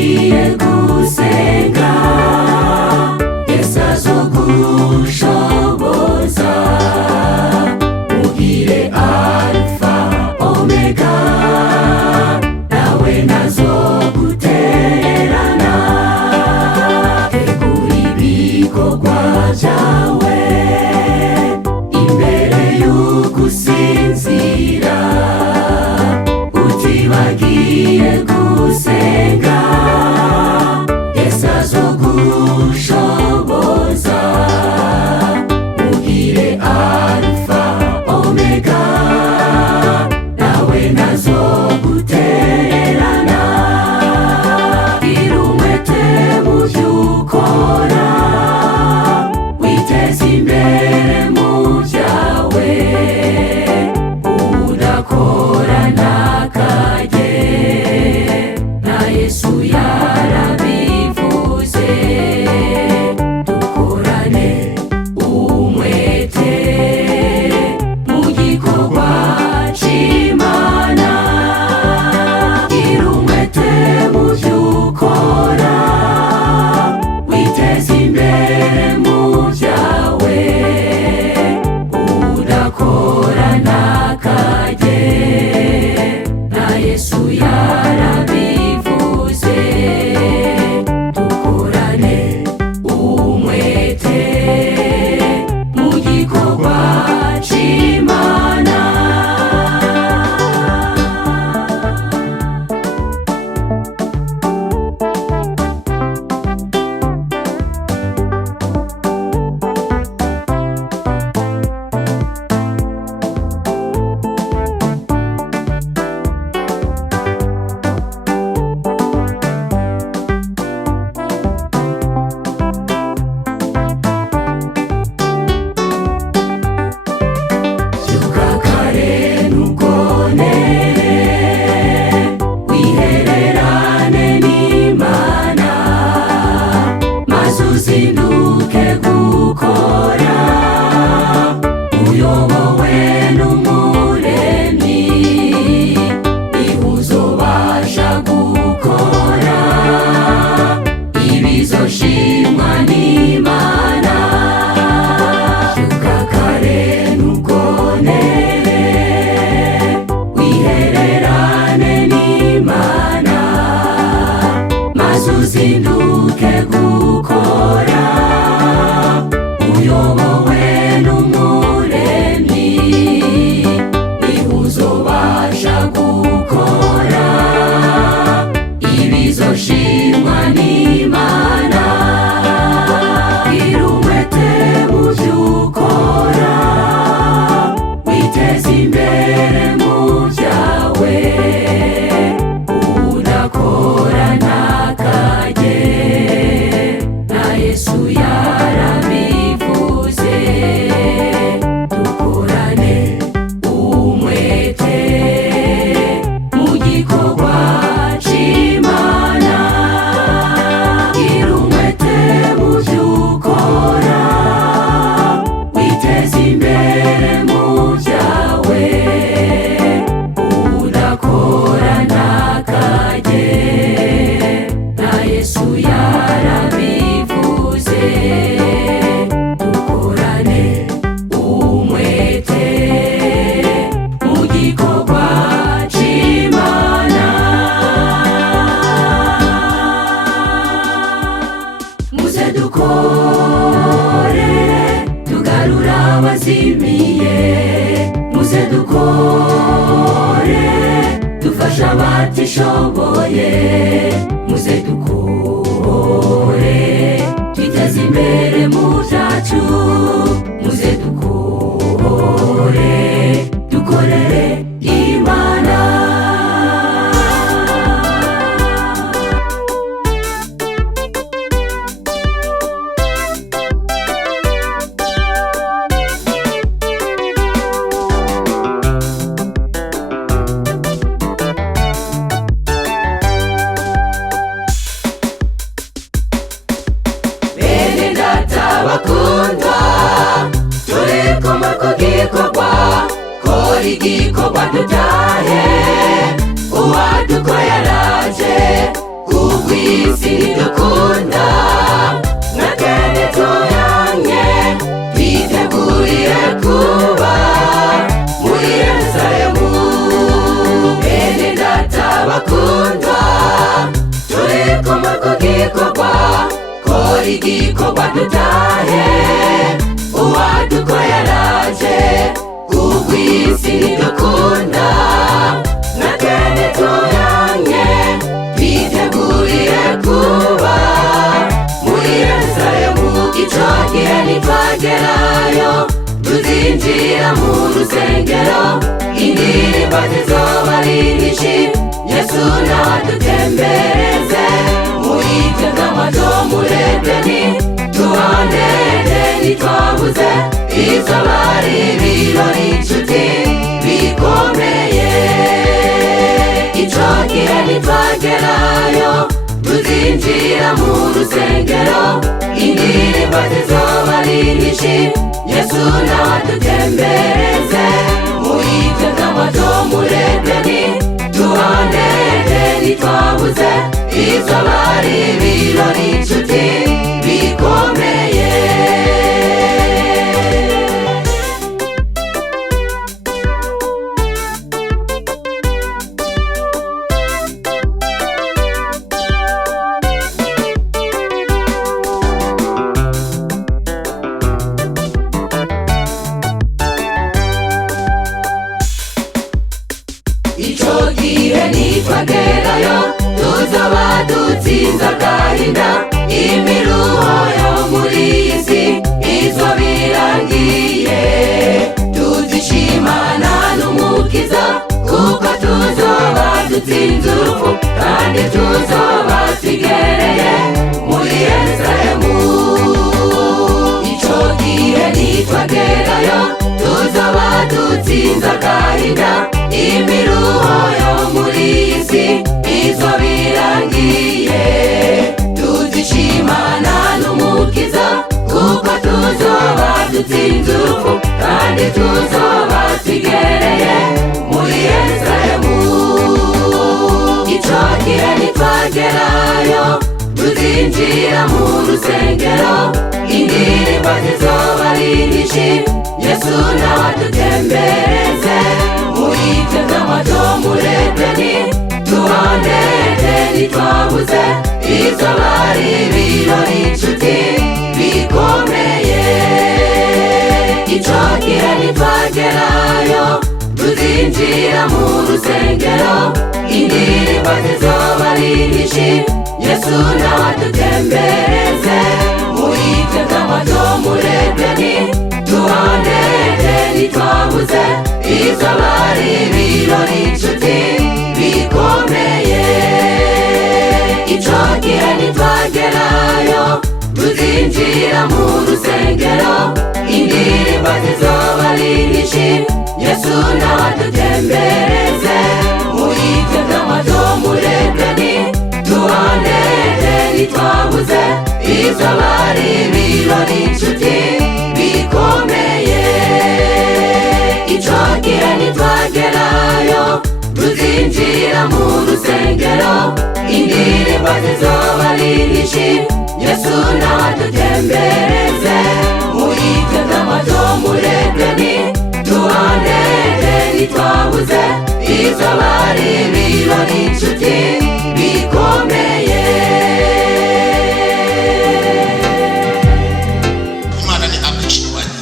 utibagiye gusenga, Yesu azogushoboza. Mugire Alpha Omega, nawe ntazogutererana. Tegura ibikorwa byawe imbere y'ugusinzira, utibagiye gusenga, Yesu azogushoboza. Mugire Alpha Omega, nawe ntazogutererana. Gira umwete mu byo ukora, witeze imbere mu byawe, udakora ntakajye, na Yesu yarabivuze. Dukorane umwete mu gikorwa c'Imana. Gira umwete mu byo ukora, witeze imbere mu byawe, udakora ntakajye, na Yesu yarabivuze. Dukorane umwete mu gikorwa c'Imana. Byuka kare ntugonere, wihererane n'Imana, maze uzinduke gukora, uyobowe n'Umuremyi. Niho uzobasha gukora ibizoshimwa n'Imana. Byuka kare ntugonere, wihererane n'Imana, maze uzinduke gukora, uyobowe n'Umuremyi. Niho uzobasha gukora ibizoshimwa n'Imana. Gira umwete mu byo ukora, witeze imbere mu byawe, udakora ntakajye, na Yesu yarabivuze. Dukorane umwete mu gikorwa c'Imana. Gira umwete mu byo ukora, witeze imbere mu byawe, udakora ntakajye, na Yesu yarabivuze. Dukorane umwete mu gikorwa c'Imana. Muze dukore tugarura abazimiye, muze dukore dufasha abatishoboye, muze dukore twiteze imbere mu byacu, muze dukore dukorere Imana. igikorwa dutahe uwaduko yaraje isi ntidukunda mwatene tuyange twiteguriye kuba muri Yerusalemu. Bene data bakundwa turi kumwe ku gikorwa, kora igikorwa dutahe uwadukoye araje. Kuko isi ntidukunda mwatene tuyange twiteguriye kuba muri Yerusalemu. Ico gihe nitwagerayo tuzinjira mu rusengero, indirimbo zizoba ari nyinshi, Yesu nawe adutembereze muri ivyo vy'amajo muri Edeni. Tubone Edeni twabuze, izoba ari ibirori inshuti bikomeye. Ico gihe nitwagerayo tuzinjira mu rusengero, indirimbo zizoba ari nyinshi, Yesu nawe adutembereze muri ivyo vy'amajo muri Edeni. Tubone Edeni twabuze, izoba ari ibirori inshuti bikomeye. Ico gihe nitwagerayo tuzoba dutsinze agahinda, imiruho yo muri isi izoba irangiye. Tuzishimana n'Umukiza kuko tuzoba dutsinze urupfu, kandi tuzoba twigereye muri Yerusalemu. Ico gihe nitwagerayo tuzoba dutsinze agahinda, imiruho yo muri isi izoba irangiye. Tuzishimana n'Umukiza kuko tuzoba dutsinze urupfu, kandi tuzoba twigereye muri Yerusalemu. Ico gihe nitwagerayo tuzinjira mu rusengero, indirimbo zizoba ari nyinshi, Yesu nawe adutembereze muri ivyo vy'amajo muri Edeni. Tubone Edeni twabuze, izoba ari ibirori inshuti bikomeye. Ico gihe nitwagerayo tuzinjira mu rusengero, indirimbo zizoba ari nyinshi, Yesu nawe adutembereze muri ivyo vy'amajo muri Edeni. Tubone Edeni twabuze, izoba ari ibirori inshuti bikomeye. Ico gihe nitwagerayo tuzinjira mu rusengero, indirimbo zizoba ari nyinshi, Yesu nawe adutembereze muri ivyo vy'amajo muri Edeni. Tubone Edeni twabuze, izoba ari ibirori inshuti bikomeye. Ico gihe nitwagerayo tuzinjira mu rusengero, indirimbo zizoba ari nyinshi, Yesu nawe adutembereze muri ivyo vy'amajo muri Edeni. Tubone Edeni twabuze, izoba ari ibirori inshuti bikomeye. Imana ni abishubanye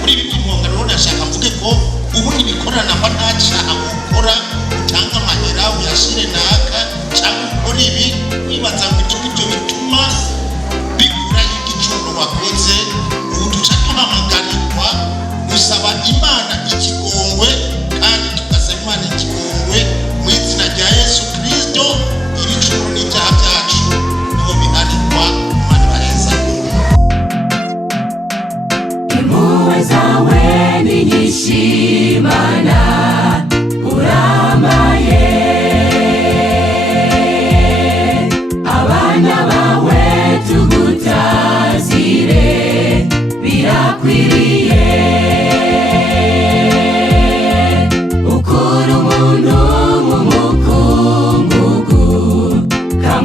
kuri ibi by'impongano. Ndashaka mvuge ko ubu ibikorana aho ntacaha gukora, utanga amahera uyashire naka cyangwa ukora ibi wibaza ngo ibyo bituma bigura y'igiciro wakoze. Ubu duca duhamagarirwa gusaba Imana ikigongwe, kandi tugasaba Imana ikigongwe mu izina rya Yesu Kristo. Ibiciro n'ibyaha byacu niho biharirwa. Imana ibaheza. Impuhwe zawe ni nyinshi Mana, uramaye abana bawe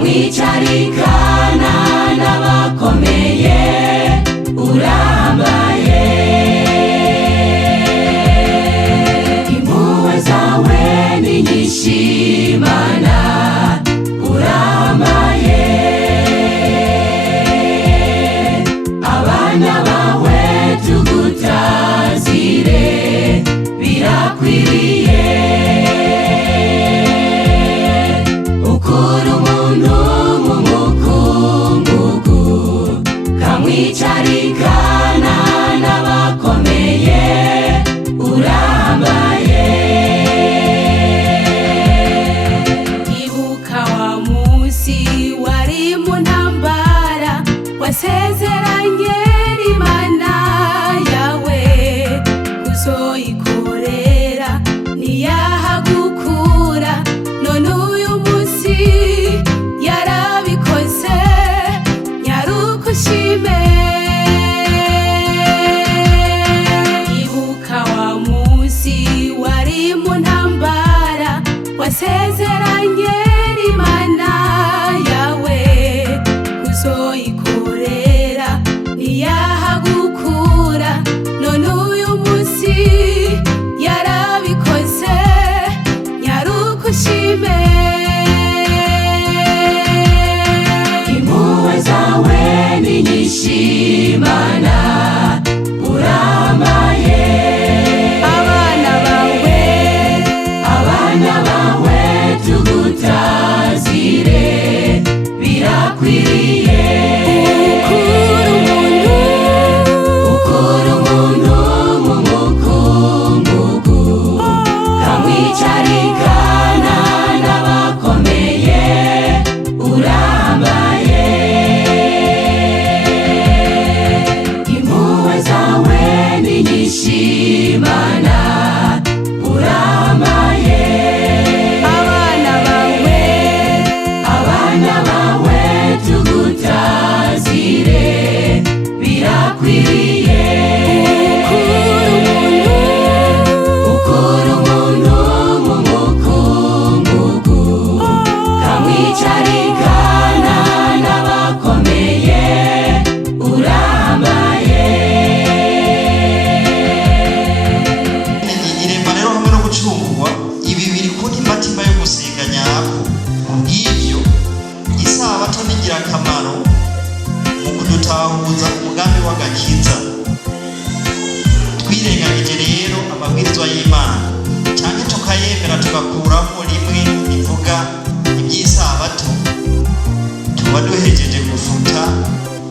kamwicarikana n'abakomeye urambaye. Impuhwe zawe ni nyinshi Mana urambaye. Abana bawe tugutazire birakwiriye. Ukura umuntu mu mukungugu kamwicarikana n'abakomeye urambaye. Ibuka wa munsi wari mu ntambara wasezeranye n'Imana yawe uzoyikorera ntiyahagukura. None uyu munsi yarabikoze nyaruka ushime. Ibuka wa munsi wari mu ntambara wasezeranye n'Imana yawe uzoyikorera ntiyahagukura. None uyu munsi yarabikoze nyaruka ushime. Impuhwe zawe ni nyinshi Mana urambaye. Abana bawe tugutazire birakwiriye. Ukura umuntu mu mukungugu kamwicarikana n'abakomeye urambaye. Impuhwe zawe ni nyinshi Mana urambaye. Abana bawe tugutazire birakwiriye. Ukura umuntu mu mukungugu kamwicarikana n'abakomeye urambaye. iremba rero hamwe no gucungurwa ibi biri ku ntimatima yo gusenga nyako. Kubw'ibyo isabato ni ingirakamaro mu kudutahuza umugambi w'agakiza. Twirengagije rero amabwirizwa y'Imana cyane tukayemera tugakuramo rimwe rivuga iby'isabato, tuba duhejeje gufuta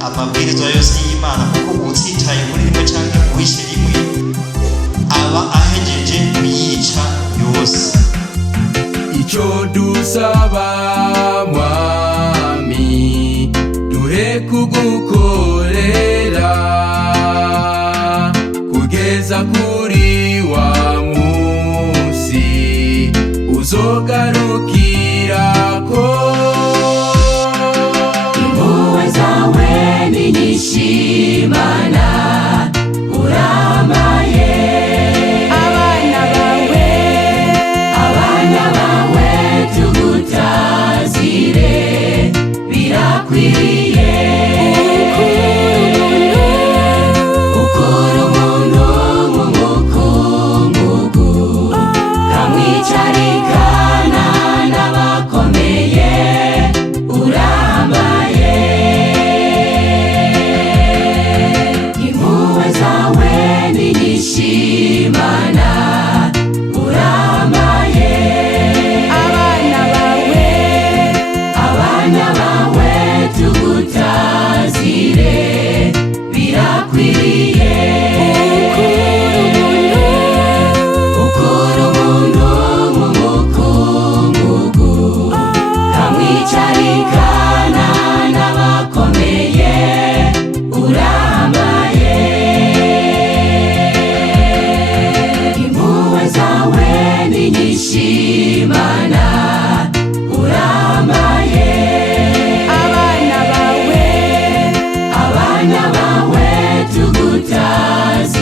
amabwirizwa yose y'Imana, kuko utsitaye muri rimwe cyangwa uwishe rimwe aba ahejeje kuyica yose. Icyo dusaba mwami duhe kugukorera kugeza kuri wa munsi uzogarukirako. Impuhwe zawe ni nyinshi Mana urambaye. Abana bawe tugutazire birakwiriye. Ukura umuntu mu mukungugu kamwicarikana n'abakomeye urambaye. Impuhwe zawe ni nyinshi Mana urambaye. Abana bawe tugutazire birakwiriye. Ukura umuntu mu mukungugu kamwicarikana n'abakomeye urambaye. Impuhwe zawe ni nyinshi Mana urambaye. Abana bawe tugutazire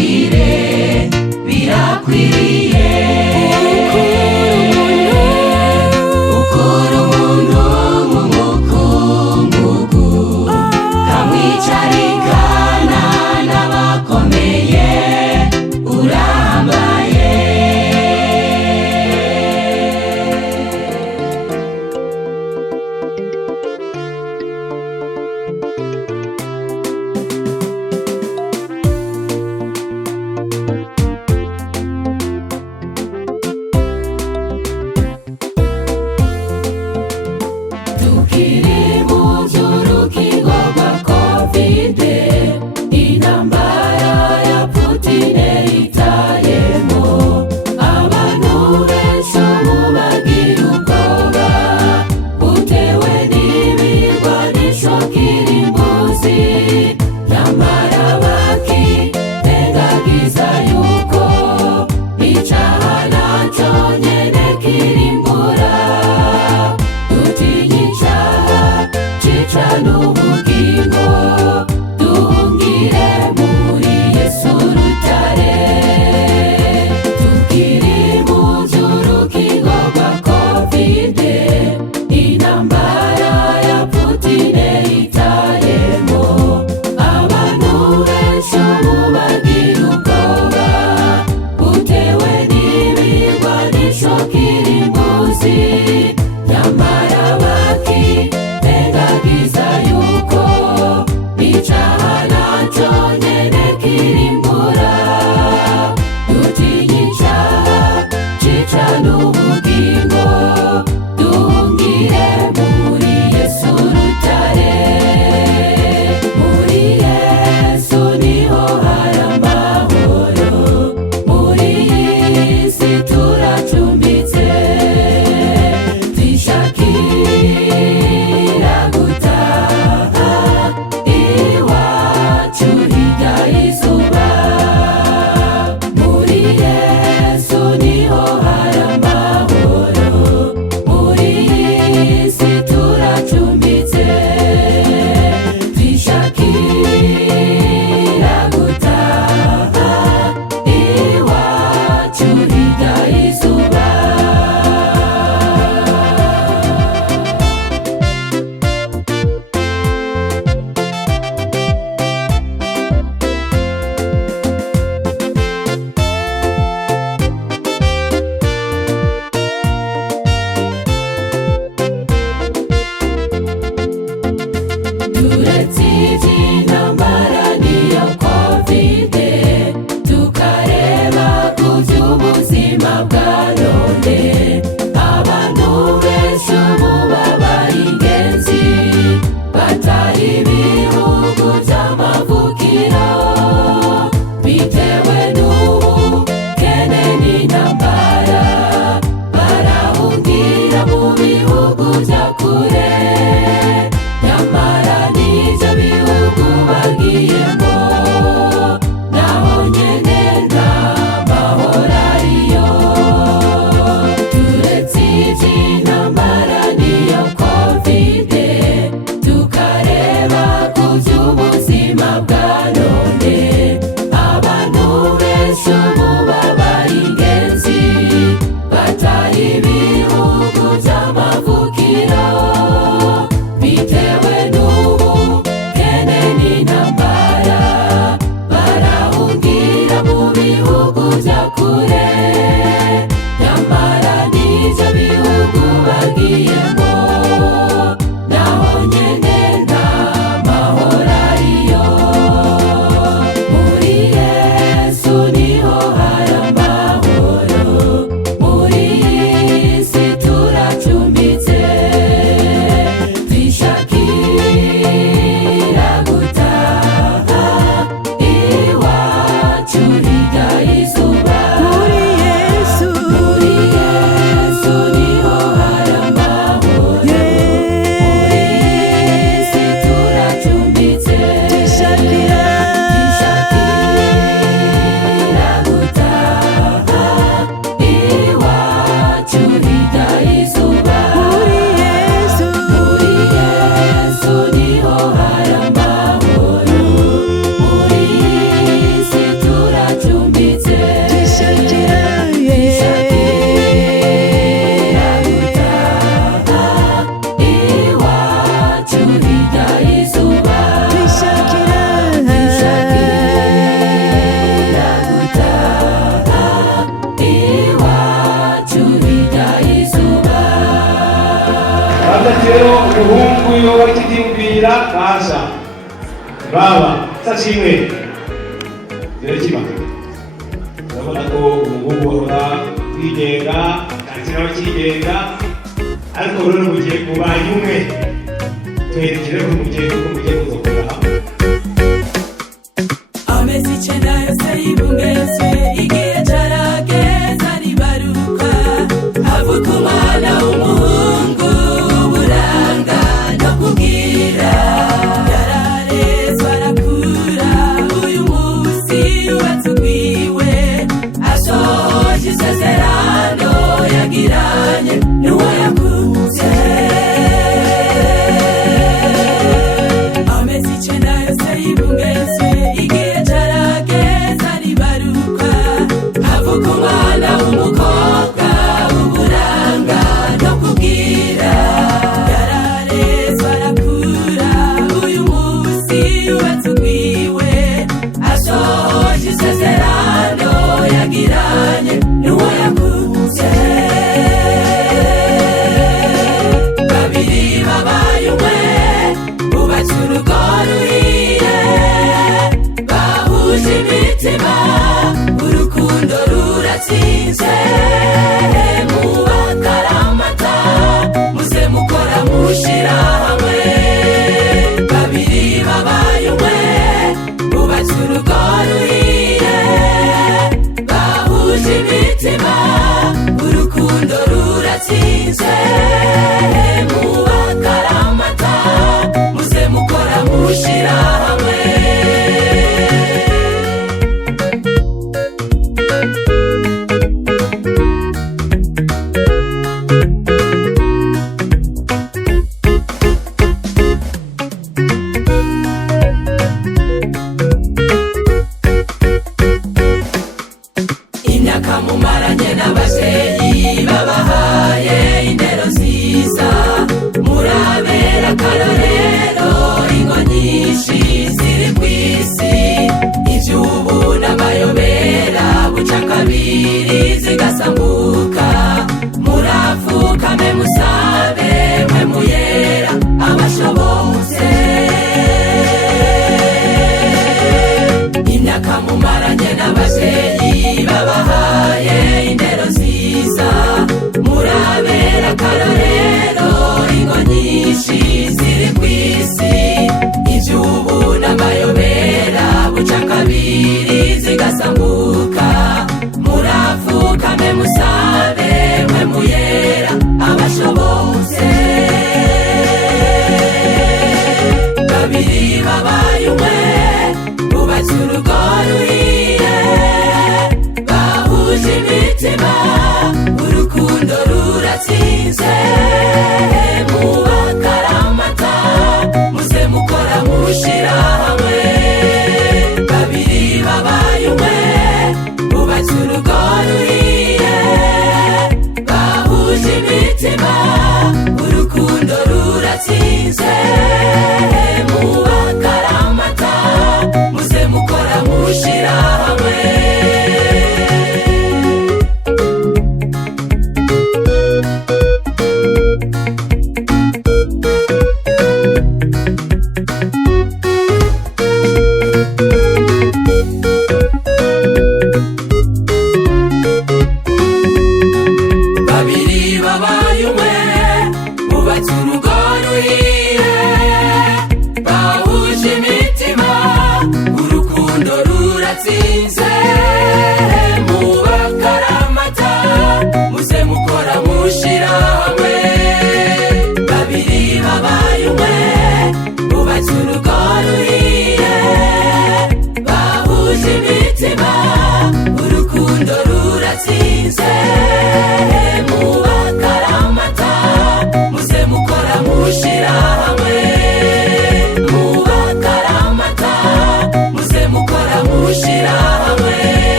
rero umuhungu iyo bari kidimubwira baza baba sashimwe birakiba urabona ko umuhungu ahora kwigenga kandi nawe akigenga ariko rero mugiye kubaye umwe twerekere ko mugiye kuzokora hamwe amezi 9 yose y'ibungezwe igihe carageze aribaruka havuka umwana w'umuhungu w'uburanga no kubwira yararezwe arakura uyu munsi yubatse ugwiwe asohoje isezerano yagiranye n'uwo yakunze amezi 9 yose y'ibungezwe igihe carageze aribaruka havuka umwana w'umukobwa w'uburanga no kubwira yararezwe arakura uyu munsi yubatse ugwiwe asohoje isezerano yagiranye n'uwo yakunze babiri babaye umwe bubatse urugo ruhiye bahuje imitima urukundo ruratsinze mubakaramata muze mukora mushira hamwe babiri babaye umwe bubatse urugo ruhiye bahuje imitima urukundo ruratsinze mubakaramata muze mukora mushira hamwe imyaka mumaranye n'abavyeyi babahaye indero nziza murabera akarorero ingo nyinshi ziri kw'isi ivy'ubu n'amayobera buca kabiri zigasambuka murapfukame musabe mwe muyera abashobotse imyaka mumaranye n'abavyeyi babahaye indero nziza murabera akarorero ingo nyinshi ziri kw'isi ivy'ubu n'amayobera buca kabiri zigasambuka murapfukame musabe mwe muyera abashobotse babiri babaye umwe bubatse urugo ruhiye bahuje imitima urukundo ruratsinze mubakaramata muze mukora mushira hamwe babiri babaye umwe bubatse urugo ruhiye bahuje imitima urukundo ruratsinze mubakaramata muze mukora mushira hamwe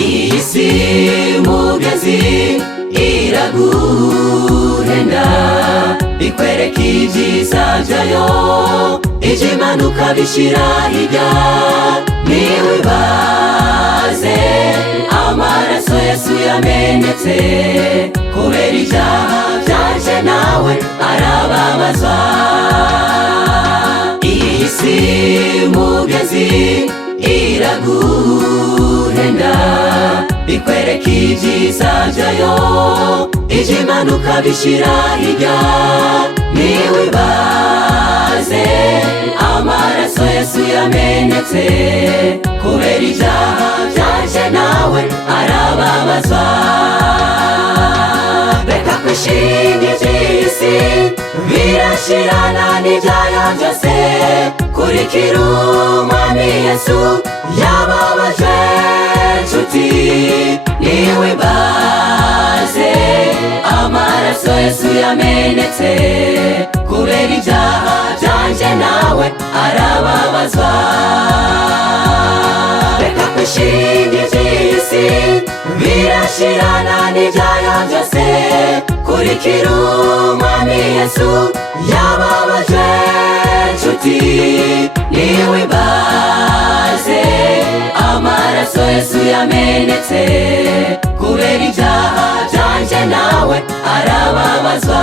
iyi si mugezi iraguhenda, ikwereka ibyiza byayo, ije imanuka bishira hirya. Ntiwibaze amaraso Yesu yamenetse, kubera ibyaha byaje nawe arababazwa. Iyi si mugezi iraguhenda, ikwereka ibyiza byayo, ije imanuka bishira hirya. Ntiwibaze amaraso Yesu yamenetse, kubera ibyaha byaje nawe arababazwa. Reka kwishinga iby'isi birashirana n'ibyayo byose, kurikira umwami Yesu yababajwe nshuti. Ntiwibaze amaraso Yesu yamenetse, kubera ibyaha byanje nawe arababazwa. Reka kwishinga iby'isi birashirana n'ibyayo byose, kurikira umwami Yesu yababajwe nshuti. Ntiwibaze amaraso Yesu yamenetse, kubera ibyaha byanje nawe arababazwa.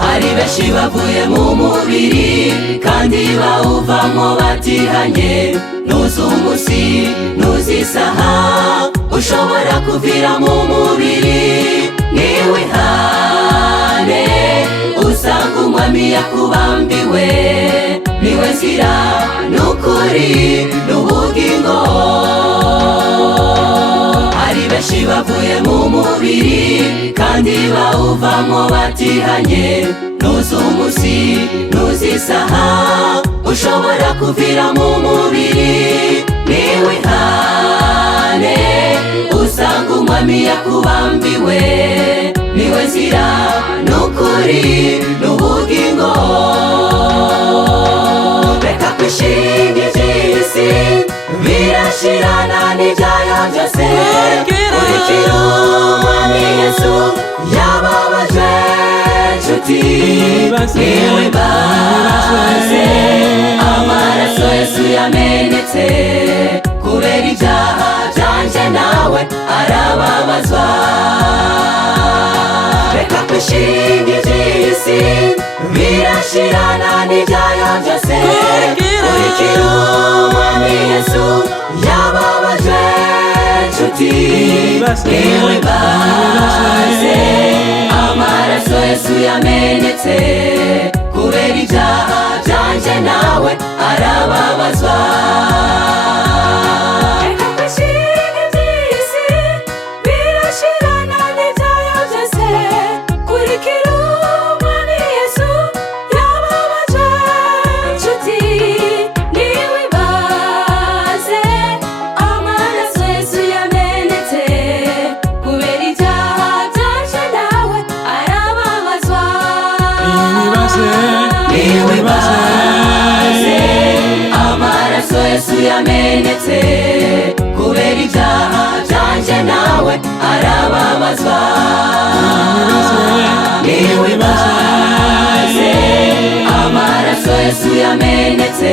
Hari benshi bavuye mu mubiri kandi bawuvamo batihanye, ntuzi umunsi ntuzi isaha ushobora kuvira mu mubiri. Niwihane usanga umwami yakubambiwe, niwe nzira n'ukuri n'ubugingo. Hari benshi bavuye mu mubiri kandi bawuvamo batihanye, ntuzi umunsi ntuzi isaha ushobora kuvira mu mubiri. Niwihane usanga umwami yakubambiwe, niwe nzira n'ukuri n'ubugingo. Reka kwishinga iby'isi birashirana n'ibyayo byose, kurikira umwami Yesu yababajwe nshuti. Ntiwibaze amaraso Yesu yamenetse, kubera ibyaha byanje nawe arababazwa. Reka kwishinga iby'isi birashirana n'ibyayo byose, kurikira umwami Yesu yababajwe nshuti. Ntiwibaze amaraso Yesu yamenetse, kubera ibyaha byanje nawe arababazwa. Reka kwishinga iby'isi birashirana n'ibyayo byose, kurikira umwami Yesu yababajwe nshuti. Ntiwibaze amaraso Yesu yamenetse, kubera ibyaha byaje nawe arababazwa. Ntiwibaze amaraso Yesu yamenetse, kubera ibyaha byanje nawe arababazwa. Ntiwibaze amaraso Yesu yamenetse,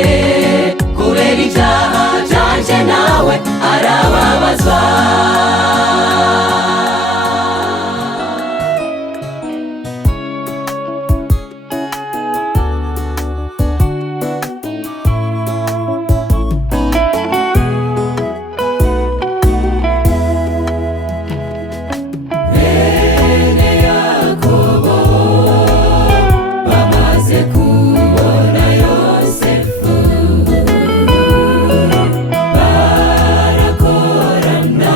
kubera ibyaha byanje nawe arababazwa. Barakorana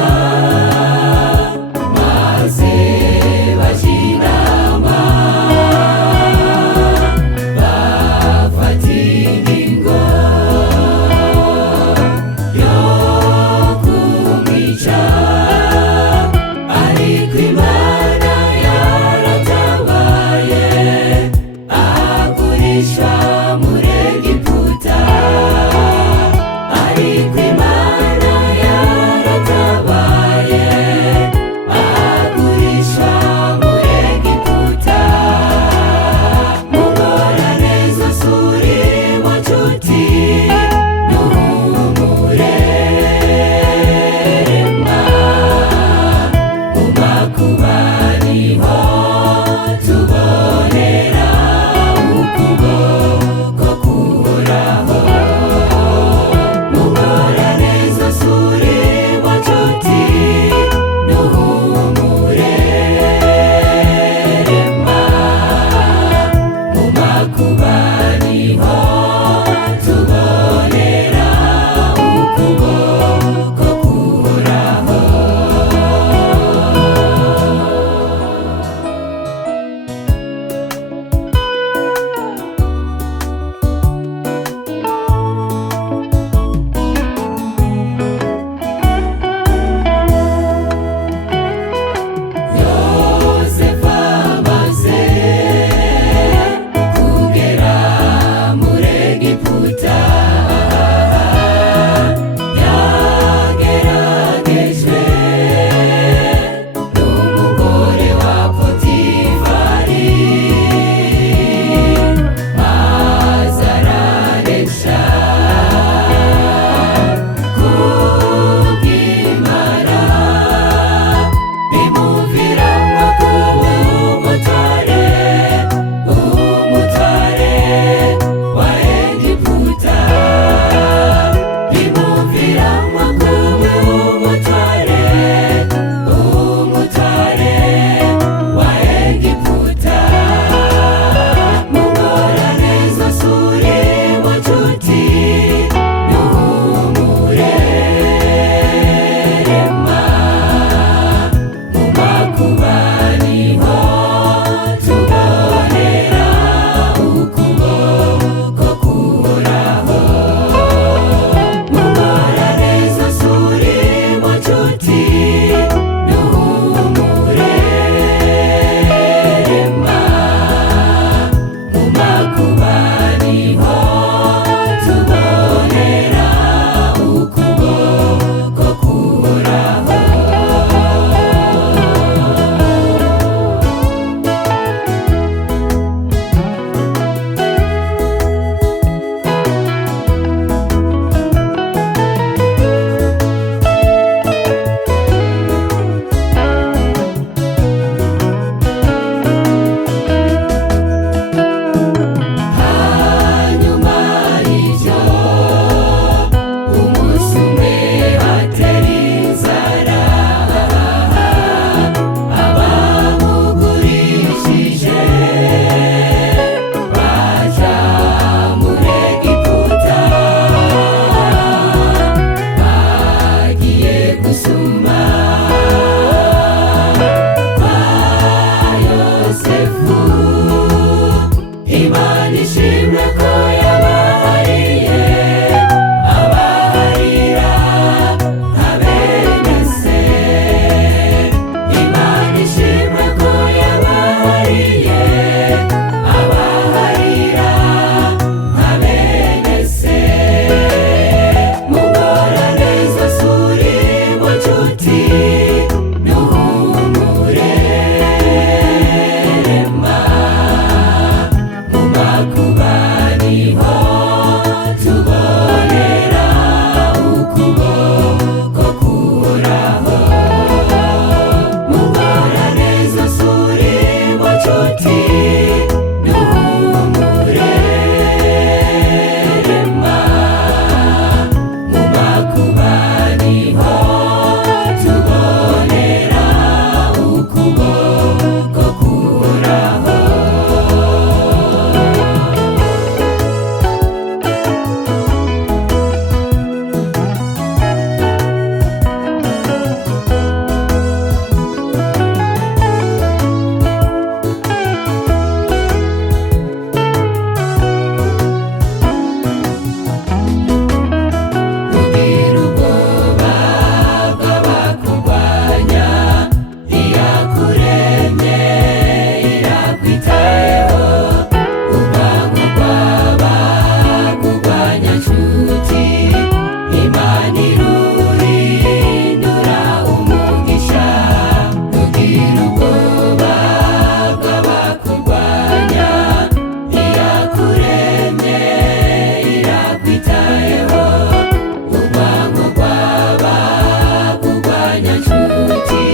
nshuti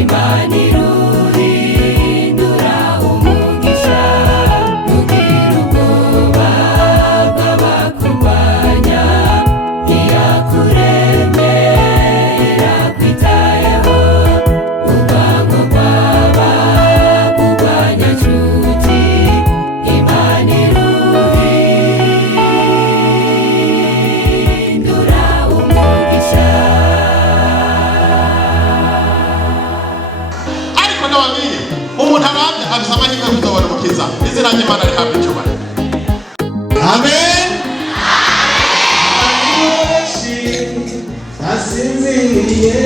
Imana iruhindura umugisha ntugire ubwoba bw'abakurwanya iyakuremera kwitayeho urwango rw'abakurwanya nshuti Imana iruhindura umugisha. ariko nababwiye umuntu arabye afise amahirwe yo kuzabona umukiza izina ry'Imana rihabwa icyubahiro. Amen. asinziriye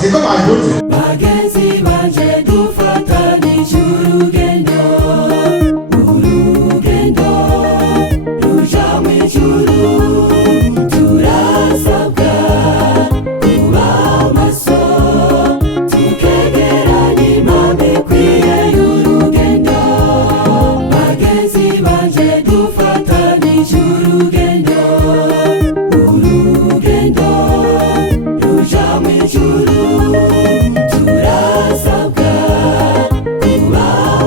siko bavuze Bagenzi banje dufatanije urugendo ruja mu ijuru turasabwa kuba maso tukegeranya impamvu ikwiye y'urugendo. Bagenzi banje dufatanije urugendo ruja mu ijuru turasabwa kuba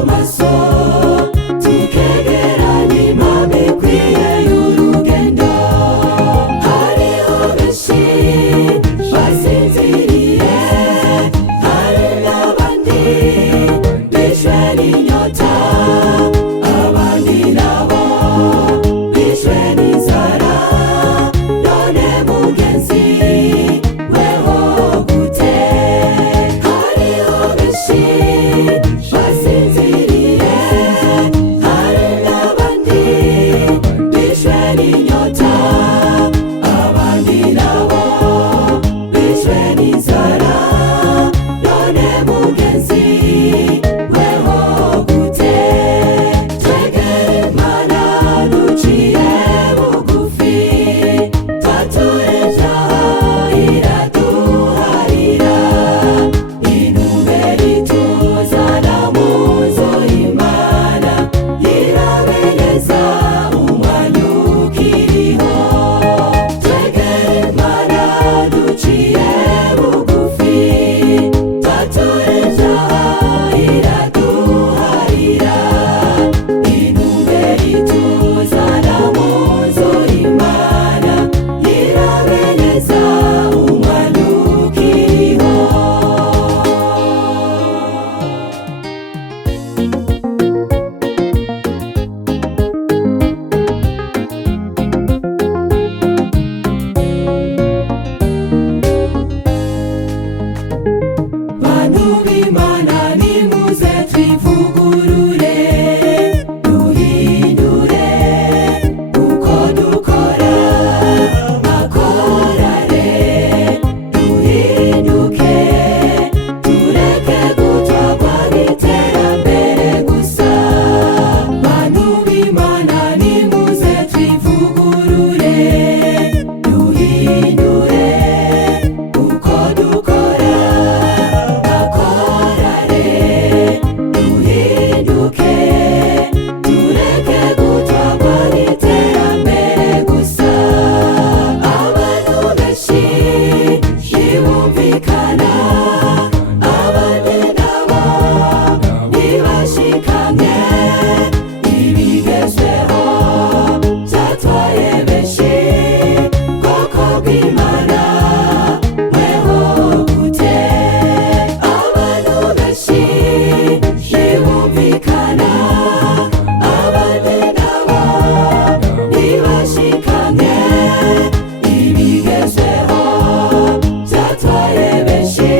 maso tukegeranya impamvu ikwiye y'urugendo. Hariho benshi basinziriye hari n'abandi bishwe n'inyota abandi nabo bishwe n'inzara none mugenzi weho gute. Hariho benshi basinziriye hari n'abandi bishwe n'inyota abandi nabo bishwe n'inzara none mugenzi weho gute. Twegere Imana duciye bugufi twatureja iraduharira intumbero ituzana mu nzu y'Imana irabeneza umwanya ukiriho. Twegere Imana duciye bugufi twatureja iraduharira intumbero ituzana mu nzu y'Imana irabeneza umwanya ukiriho. Bantu b'Imana nimuze twivugurure duhindure uko dukora makorare duhinduke tureke gutwarwa n'iterambere gusa. Bantu b'Imana nimuze twivugurure duhindure uko dukora makorare duhinduke tureke gutwarwa n'iterambere gusa. Abantu benshi ntibumvikana abandi nabo ntibashikamye ibigezweho byatwaye benshi bwoko bw'Imana weho gute. Abantu benshi ntibumvikana abandi nabo ntibashikamye ibigezweho byatwaye benshi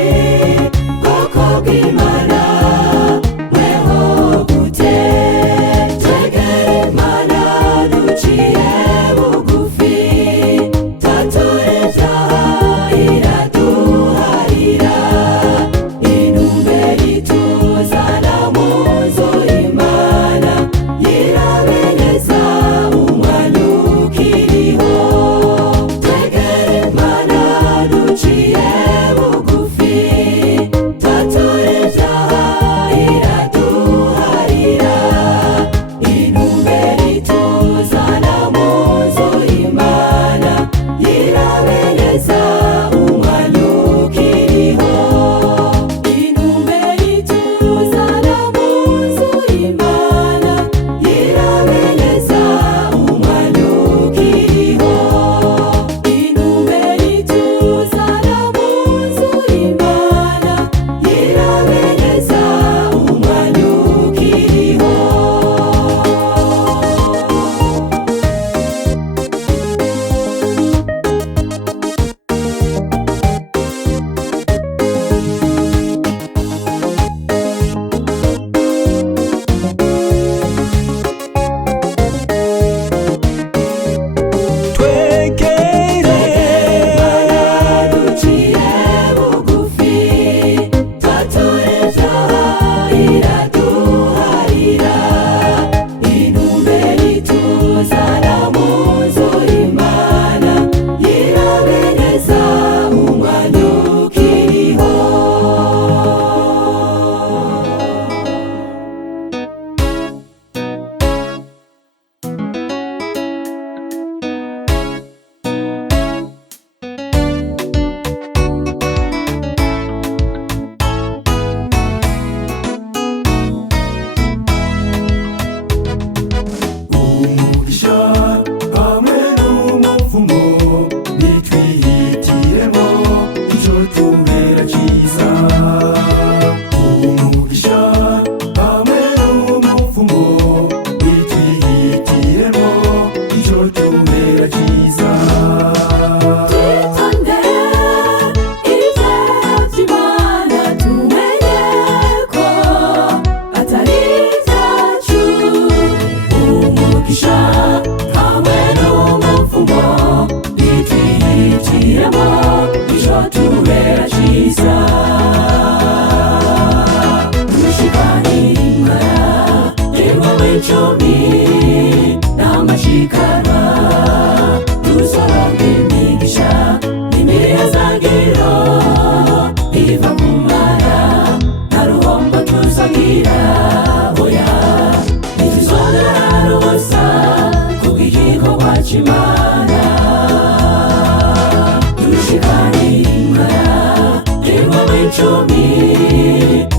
w'icumi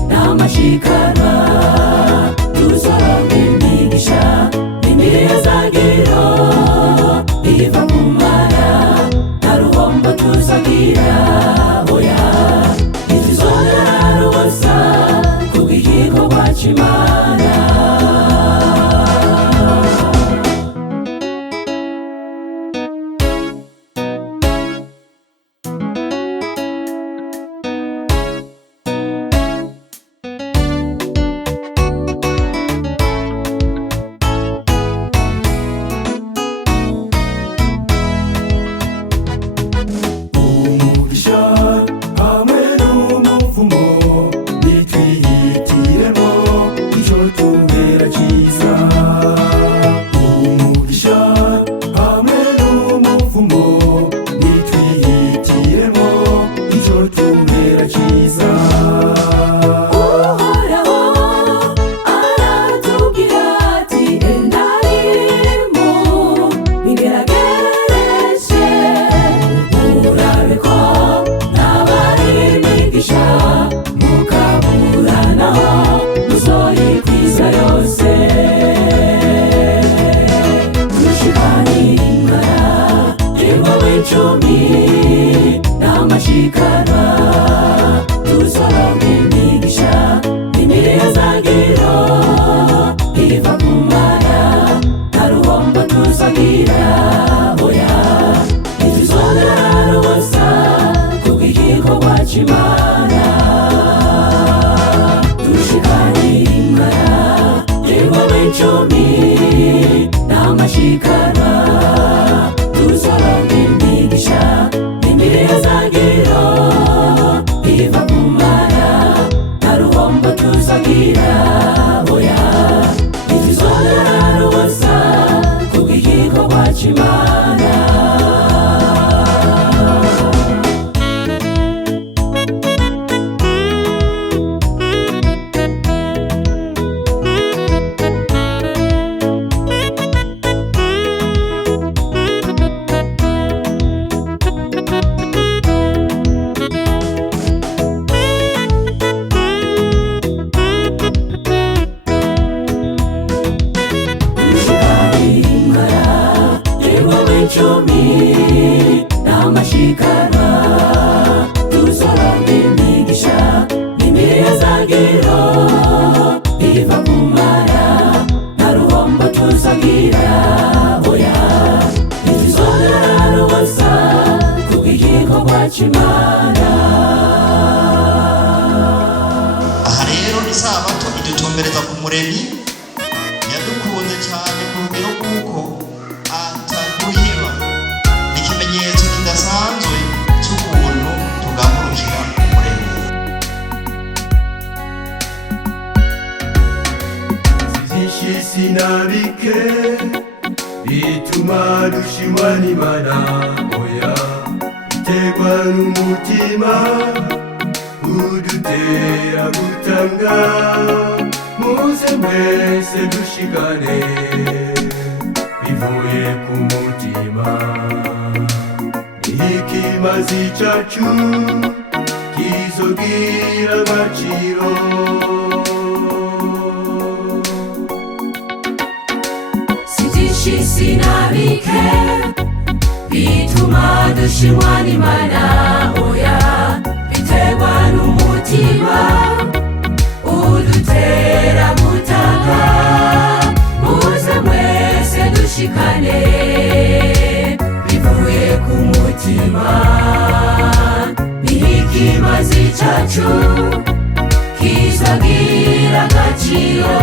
n'amashikanwa tuzoronka imigisha n'imihezagiro iva ku Mana nta ruhombo tuzagira oya ntituzongera rubosa kubw'igikorwa c'Imana. Aha rero isabato idutumbereza ku Muremyi yadukunze cyane ku rugero kuko ataduheba, ikimenyetso kidasanzwe cy'ukuntu tugamurukira Umuremyi. Byinshi sinabike bituma dushimwa n'Imana oya biterwa n'umutima udutera gutanga muze mwese dushikane bivuye ku mutima ikimazi cacu kizogira agaciro. Byinshi sinabike bituma dushimwa n'Imana oya biterwa n'umutima udutera gutanga muze mwese dushikane bivuye ku mutima n'ikimazi cacu kizogira agaciro.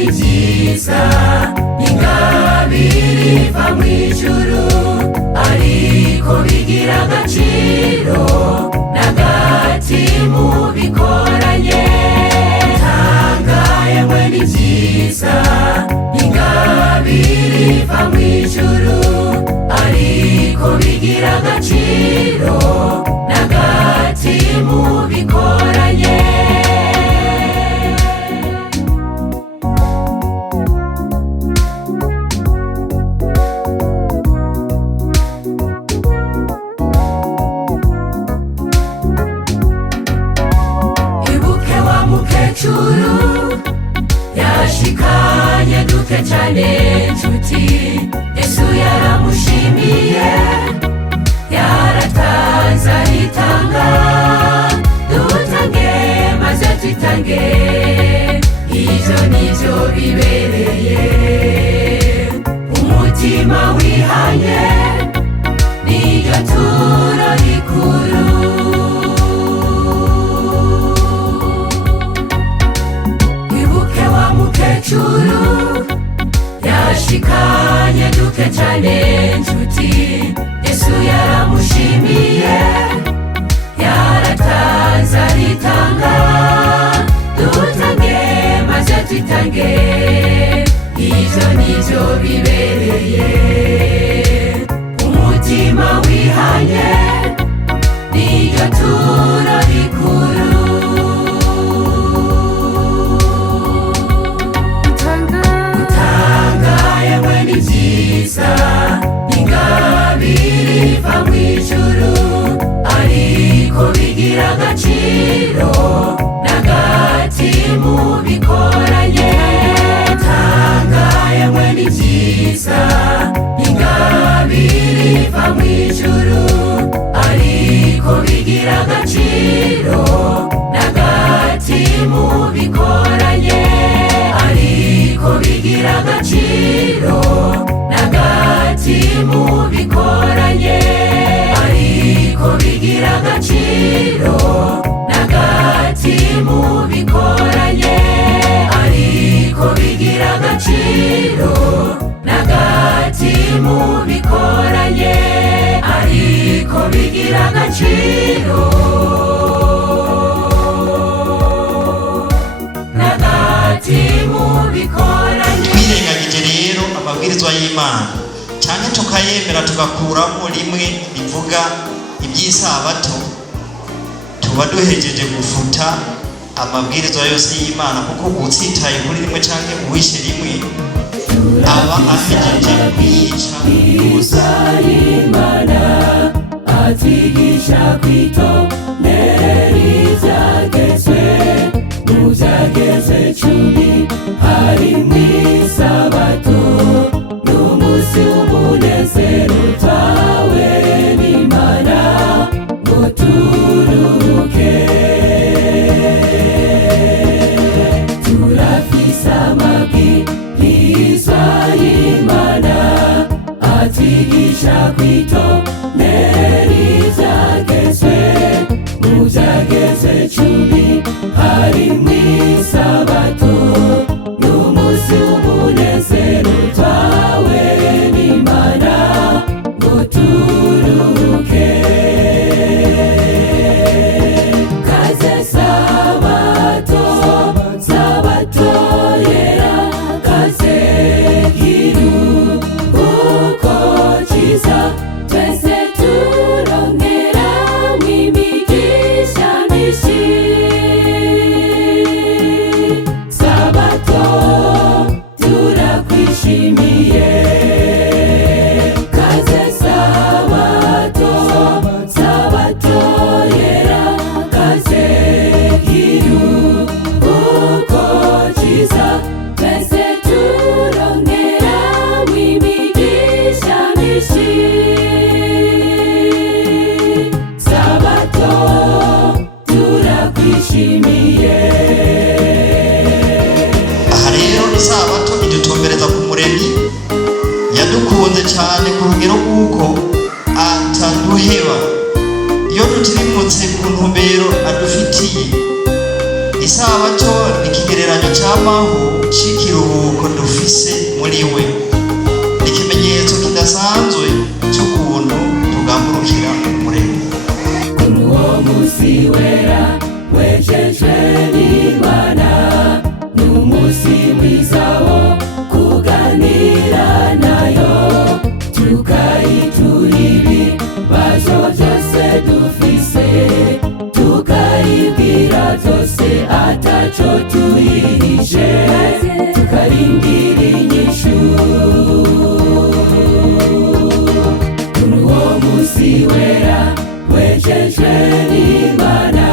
Ni byiza ingabire iva mu ijuru ariko bigira agaciro n'agati mu bikoranye. Tangaye mwe ni byiza ingabire iva mu ijuru ariko bigira agaciro n'agati wihanye niryo turo rikuru. Ibuke wa mukecuru yashikanye duke cyane nshuti, Yesu yaramushimiye yaratanze aritanga. Dutange maze twitange, ivyo nivyo bibereye. Umutima wihanye niryo turo rikuru. Gutanga yemwe ni vyiza, ingabire iva mw'ijuru, ariko bigira agaciro n'agati mubikoranye. Gutanga yemwe ni vyiza, ingabire iva mw'ijuru, ariko bigira agaciro n'agati mubikoranye. Ariko bigira agaciro n'agati mubikoranye. Ariko bigira agaciro n'agati mubikoranye. Ariko bigira agaciro n'agati mubikoranye. Ariko bigira agaciro n'agati mubikoranye. twirengagije rero amabwirizwa y'Imana cyane tukayemera tugakuramo rimwe rivuga iby'isabato, tuba duhejeje gufuta amabwirizwa yose y'Imana, kuko utsitaye kuri rimwe cyangwa uwishe rimwe aba ahejeje kwica gusa. Imana atigisha kwitondera ibyagezwe, mu byagezwe 10 harimo isabato, n'umunsi w'umunezero utawe n'Imana ngo turuhuke. Turafise amabwirizwa y'Imana atigisha kwitondera ibyagezwe, mu byagezwe 10 harimo isabato, n'umunsi w'umunezero utawe n'Imana ngo turuhuke. Kaze sabato, sabato yera, kaze kiruhuko ciza, twese turongera mw'imigisha myinshi. Sabato turakwishimiye, kaze sabato, sabato yera, kaze kiruhuko ciza, twese turongera mw'imigisha myinshi. Sabato turakwishimiye. Aha rero isabato idutumbereza ku Muremyi yadukunze cyane ku rugero rw'uko ataduheba iyo tutirimutse ku ntumbero adufitiye. Isabato ni ikigereranyo cy'amaho c'ikiruhuko dufise muri we, ni ikimenyetso kidasanzwe cy'ukuntu tugamburukira Umuremyi. Uwo munsi wera wejejwe n'Imana, n'umunsi mwiza wo kuganira nayo, tukayitura ibibazo byose dufise, tukayibwira byose ataco tuyihishe, tukarindira inyishu. Uwo munsi wera wejejwe n'Imana,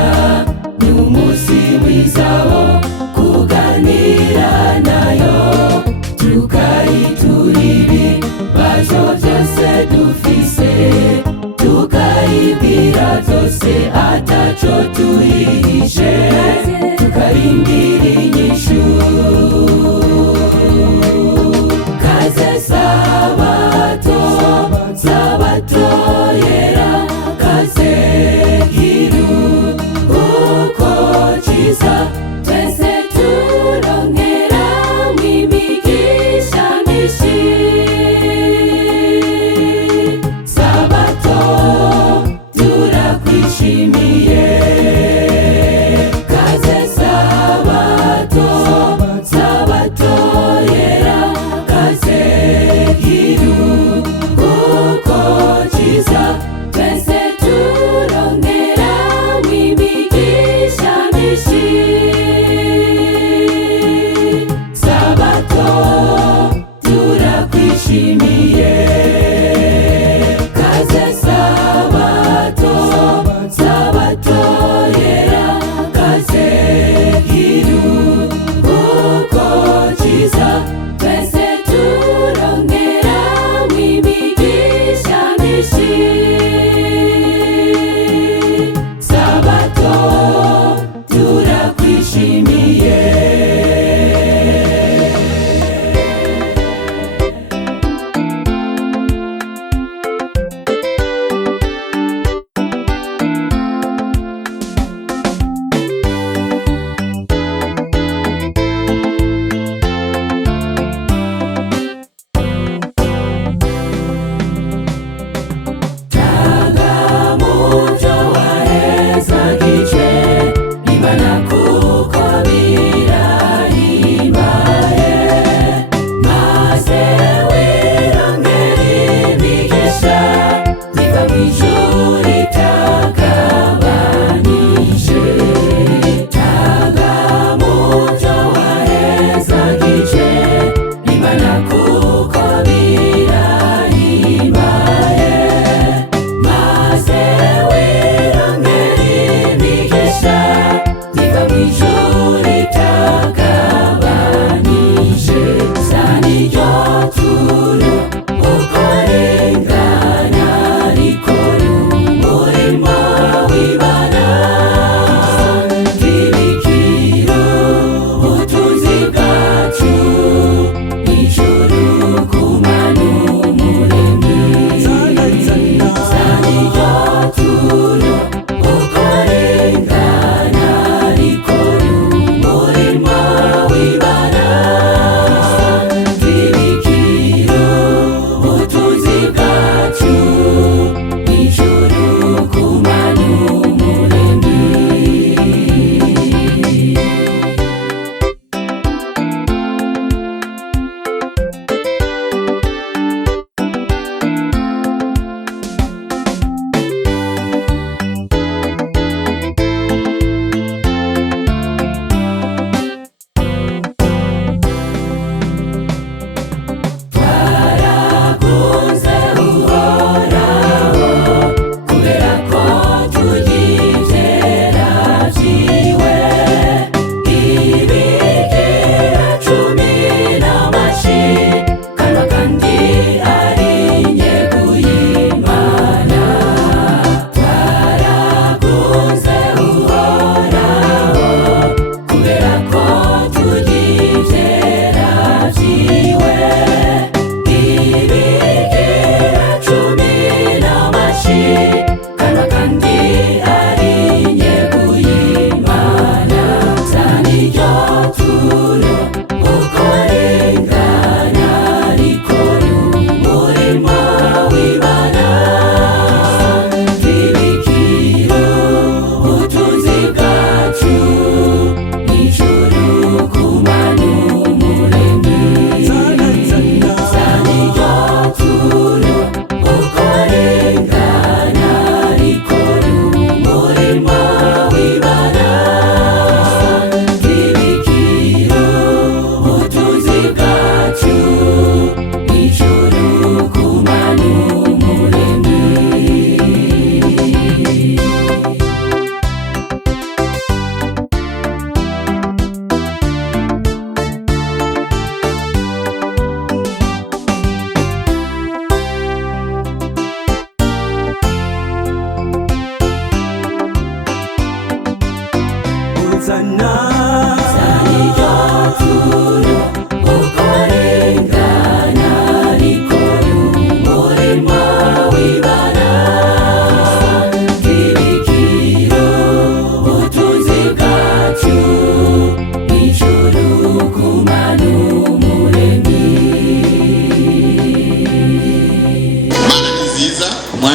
n'umunsi mwiza wo kuganira nayo, tukayitura ibibazo byose dufise, tukayibwira byose ataco tuyihishe, tukarindira inyishu. Kaze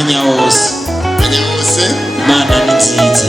umwanya wose umwanya wose Imana ni nziza